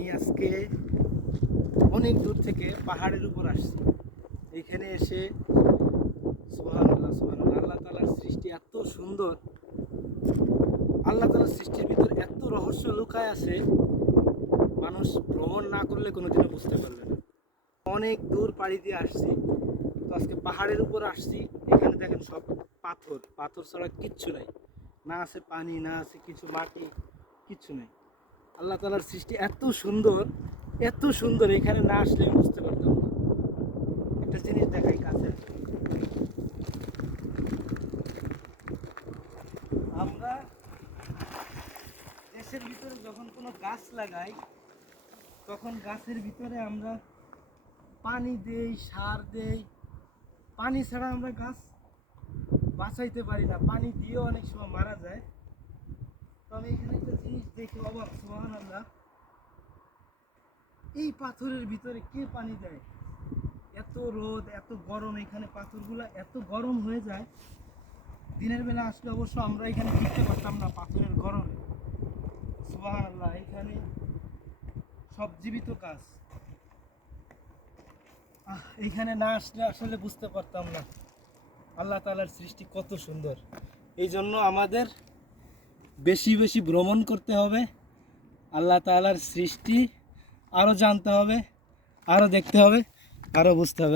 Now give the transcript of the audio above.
আমি আজকে অনেক দূর থেকে পাহাড়ের উপর আসছি। এখানে এসে সুবহানাল্লাহ সুবহানাল্লাহ, আল্লাহ তাআলার সৃষ্টি এত সুন্দর। আল্লাহ তাআলার সৃষ্টির ভিতর এত রহস্য লুকায় আছে, মানুষ ভ্রমণ না করলে কোনোদিনও বুঝতে পারবে না। অনেক দূর পাড়ি দিয়ে আসছি, তো আজকে পাহাড়ের উপর আসছি। এখানে দেখেন সব পাথর, পাথর ছাড়া কিচ্ছু নাই, না আছে পানি, না আছে কিছু মাটি, কিচ্ছু নাই। আল্লাহ তাআলার সৃষ্টি এত সুন্দর, এত সুন্দর, এখানে না আসলে আমি বুঝতে পারতাম না। একটা জিনিস দেখাই কাছে। আমরা দেশের ভিতরে যখন কোনো গাছ লাগাই, তখন গাছের ভিতরে আমরা পানি দেই, সার দেই। পানি ছাড়া আমরা গাছ বাঁচাইতে পারি না, পানি দিয়েও অনেক সময় মারা যায়। তো আমি এখানে একটা জিনিস দেখে অবাক, সুবহানাল্লাহ, এই পাথরের ভিতরে কে পানি দেয়? এত রোদ, এত গরম, এখানে পাথরগুলো এত গরম হয়ে যায়। দিনের বেলা আসলে অবশ্য আমরা এখানে টিকতে পারতাম না পাথরের গরমে। সুবহানাল্লাহ, এখানে সব জীবিত গাছ। এইখানে না আসলে আসলে বুঝতে পারতাম না আল্লাহ তাআলার সৃষ্টি কত সুন্দর। এই জন্য আমাদের বেশি বেশি ভ্রমণ করতে হবে, আল্লাহ তাআলার সৃষ্টি আরও জানতে হবে, আরও দেখতে হবে, আরও বুঝতে হবে।